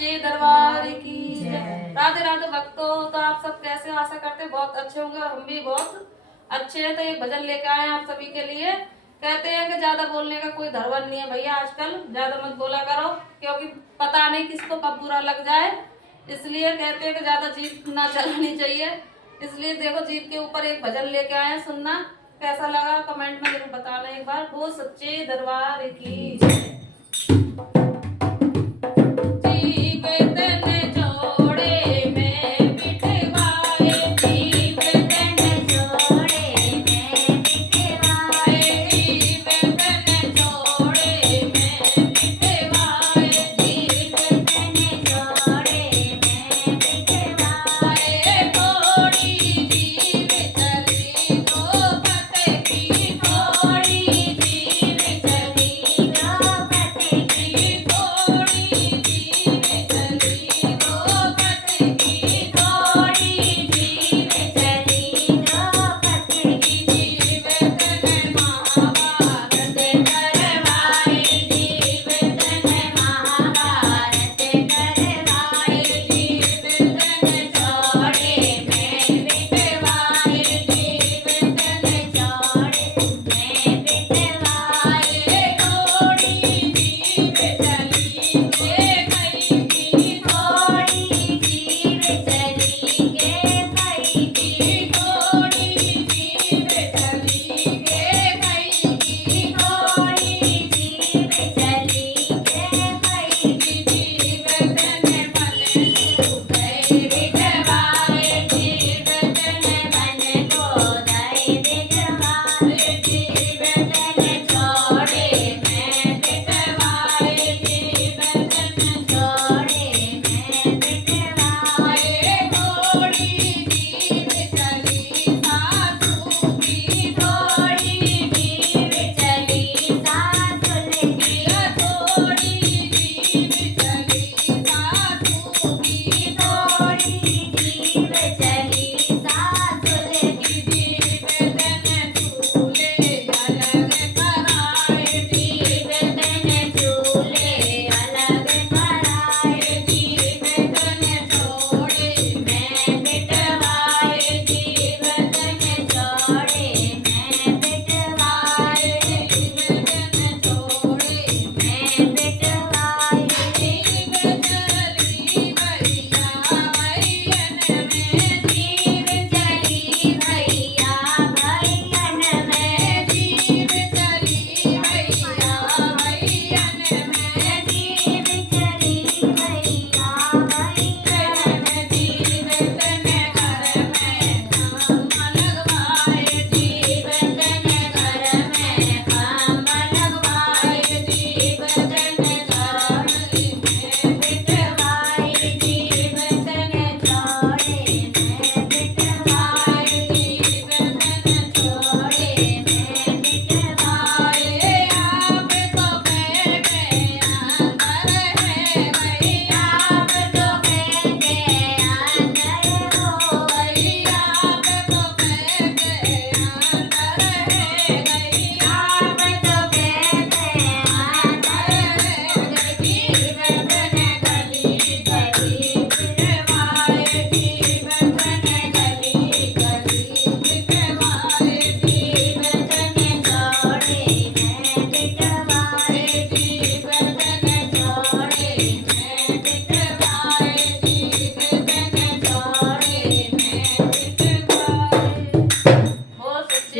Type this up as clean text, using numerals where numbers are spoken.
सच्चे दरबार की जय। राधे राधे भक्तों। तो आप सब कैसे, आशा करते हैं बहुत अच्छे होंगे और हम भी बहुत अच्छे हैं। तो एक भजन लेके आए हैं आप सभी के लिए। कहते हैं कि ज्यादा बोलने का कोई धर्म नहीं है भैया, आजकल ज्यादा मत बोला करो, क्योंकि पता नहीं किसको कब बुरा लग जाए। इसलिए कहते हैं कि ज्यादा जीभ ना चलानी चाहिए। इसलिए देखो जीभ के ऊपर एक भजन लेके आए हैं, सुनना कैसा लगा कमेंट में जरूर बताना एक बार। वो सच्चे दरबार की जय।